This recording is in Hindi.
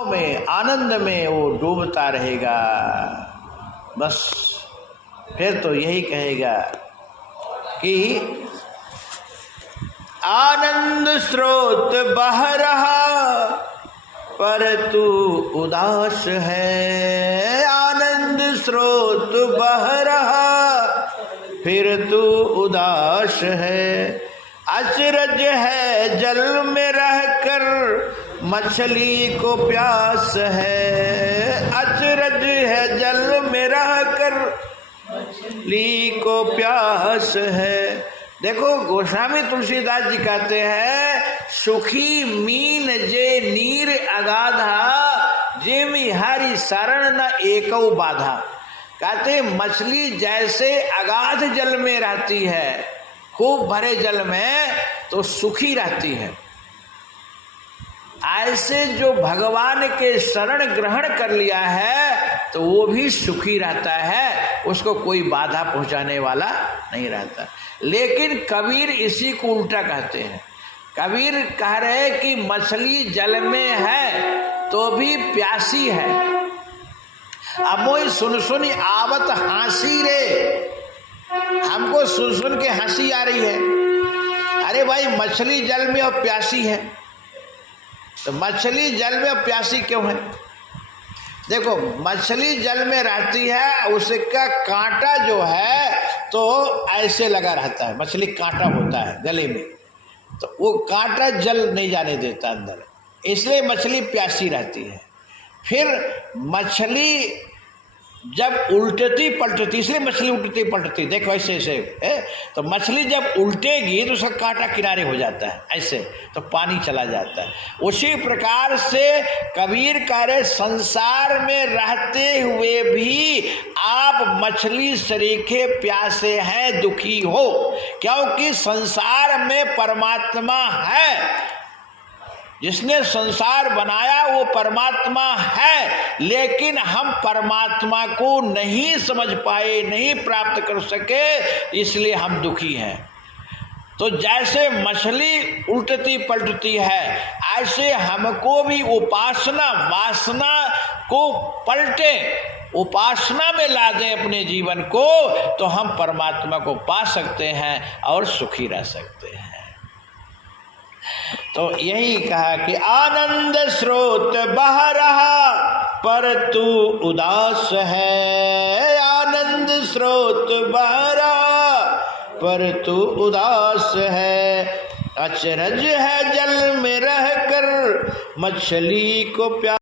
में आनंद में वो डूबता रहेगा। बस फिर तो यही कहेगा कि आनंद स्रोत बह रहा पर तू उदास है। आनंद स्रोत बह रहा फिर तू उदास है। अचरज है जल में रहकर मछली को प्यास है। अचरज है जल में रहकर मछली को प्यास है। देखो गोस्वामी तुलसीदास जी कहते हैं सुखी मीन जे नीर अगाधा जेमी हरि शरण न एकौ बाधा। कहते मछली जैसे अगाध जल में रहती है, खूब भरे जल में, तो सुखी रहती है, ऐसे जो भगवान के शरण ग्रहण कर लिया है तो वो भी सुखी रहता है, उसको कोई बाधा पहुंचाने वाला नहीं रहता। लेकिन कबीर इसी को उल्टा कहते हैं। कबीर कह रहे कि मछली जल में है तो भी प्यासी है। अब वो सुन सुन आवत हंसी रे, हमको सुन सुन के हंसी आ रही है। अरे भाई मछली जल में और प्यासी है, तो मछली जल में और प्यासी क्यों है? देखो मछली जल में रहती है, उसका कांटा जो है तो ऐसे लगा रहता है, मछली कांटा होता है गले में, तो वो कांटा जल नहीं जाने देता अंदर, इसलिए मछली प्यासी रहती है। फिर मछली जब उल्टती पलटती, इसलिए मछली उल्टती पलटती, देखो ऐसे ऐसे तो मछली जब उल्टेगी तो उसका कांटा किनारे हो जाता है ऐसे, तो पानी चला जाता है। उसी प्रकार से कबीर कह रहे संसार में रहते हुए भी आप मछली सरीखे प्यासे हैं, दुखी हो, क्योंकि संसार में परमात्मा है। जिसने संसार बनाया वो परमात्मा है, लेकिन हम परमात्मा को नहीं समझ पाए, नहीं प्राप्त कर सके, इसलिए हम दुखी हैं। तो जैसे मछली उल्टती पलटती है, ऐसे हमको भी उपासना वासना को पलटे, उपासना में ला दें अपने जीवन को, तो हम परमात्मा को पा सकते हैं और सुखी रह सकते हैं। तो यही कहा कि आनंद स्रोत बह रहा पर तू उदास है। आनंद स्रोत बह रहा पर तू उदास है। अचरज है जल में रहकर मछली को प्यास